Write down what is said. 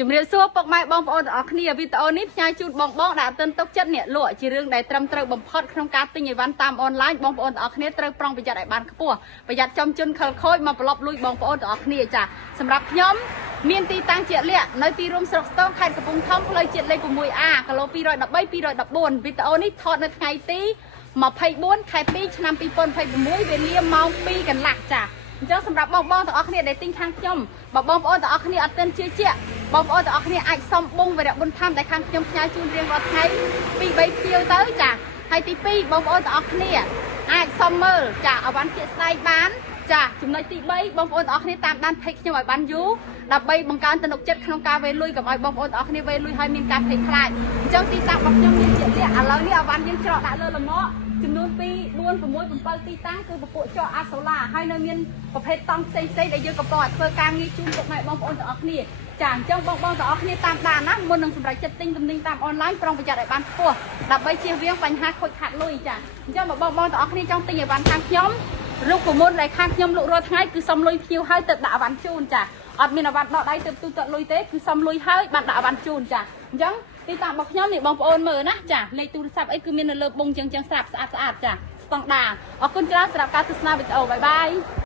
ជំរាបសួរពុកម៉ែបងប្អូនទាំងអស់គ្នាវីដេអូនេះផ្សាយជូនបងដែលទិញទុកចិត្តអ្នកលក់ជារឿងដែលត្រឹមត្រូវបំផុតក្នុងការទិញអីវ៉ាន់តាមអនឡាញបងប្អូនទាំងអស់គ្នាត្រូវប្រុងប្រយ័ត្នឲ្យបានខ្ពស់ប្រយ័ត្នចំជន់ខិលខូចមកប្រឡប់លួចបងប្អូនទាំងអស់គ្នាចាសម្រាប់ខ្ញុំមានទីតាំងជាក់លាក់នៅទីរួមស្រុកស្ទងខេត្តកំពង់ធំផ្លូវជាតិលេខ 6A គីឡូ213 214វីដេអូនេះថតនៅថ្ងៃទី24 ខែ 2 ឆ្នាំ 2026 វេលាម៉ោង 2 កន្លះចាអញ្ចឹងសម្រាប់បងទាំងអស់គ្នាដែលទិញខាងខ្ញុំបើបងប្អូនទាំងអស់គ្នាអត់ទាន់ជឿជាក់បងប្អូនទាំងអស់គ្នាអាចសុំបងវរៈបុណ្យធម្មដែលខាងខ្ញុំផ្ញើជូនរៀងរាល់ថ្ងៃ 2-3 ភៀវទៅចាហើយទី2បងប្អូនទាំងអស់គ្នាអាចសុំមើលចាអវ៉ាន់ជាក់ស្ដែងបានចាចំណុចទី3បងប្អូនទាំងអស់គ្នាតាមដានពេកខ្ញុំឲ្យបានយូរដើម្បីបង្កើនទំនុកចិត្តក្នុងការវេលុយកុំឲ្យបងប្អូនទាំងអស់គ្នាវេលុយឲ្យមានការភ័យខ្លាចអញ្ចឹងទីតាំងរបស់ខ្ញុំមានជាក់លាក់ឥឡូវនេះអវ៉ាន់យើងច្រកដាក់លើលំងចំនួន2 4 6 7ទីតាំងគឺពពួកចោអាសូឡាហើយនៅមានប្រភេទតង់ផ្សេងដែលយើងកំពុងតែធ្វើការងារជូនពុកម៉ែបងប្អូនទាំងអស់គ្នាចាអញ្ចឹងបងទាំងអស់គ្នាតាមដានណាមុននឹងសម្រេចចិត្តទិញទំនិញតាមអនឡាញប្រុងប្រយ័ត្នឲ្យបានខ្ពស់ដើម្បីជៀសវាងបញ្ហាខូចខាតលុយចាអញ្ចឹងបងទាំងអស់គ្នាចង់ទិញអីវ៉ាន់ខាងខ្ញុំរូបមន្តដែលខាងខ្ញុំលក់រាល់ថ្ងៃគឺសុំលុយភ្ញៀវហើយទៅដាក់អវ៉ាន់ជូនចាអត់មានអវ៉ាន់ដកដៃទៅទូទៅលុយទេគឺសុំលុយហើយបានដាក់អវ៉ាន់ជូនចាអញ្ចឹងទីតាំងរបស់ខ្ញុំនេះបងប្អូនមើលណាចាលេខទូរស័ព្ទអីគឺមាននៅលើបងចឹងស្រាប់ស្អាតចាស្តង់ដារអរគុណច្រើនសម្រាប់ការទស្សនាវីដេអូបាយបាយ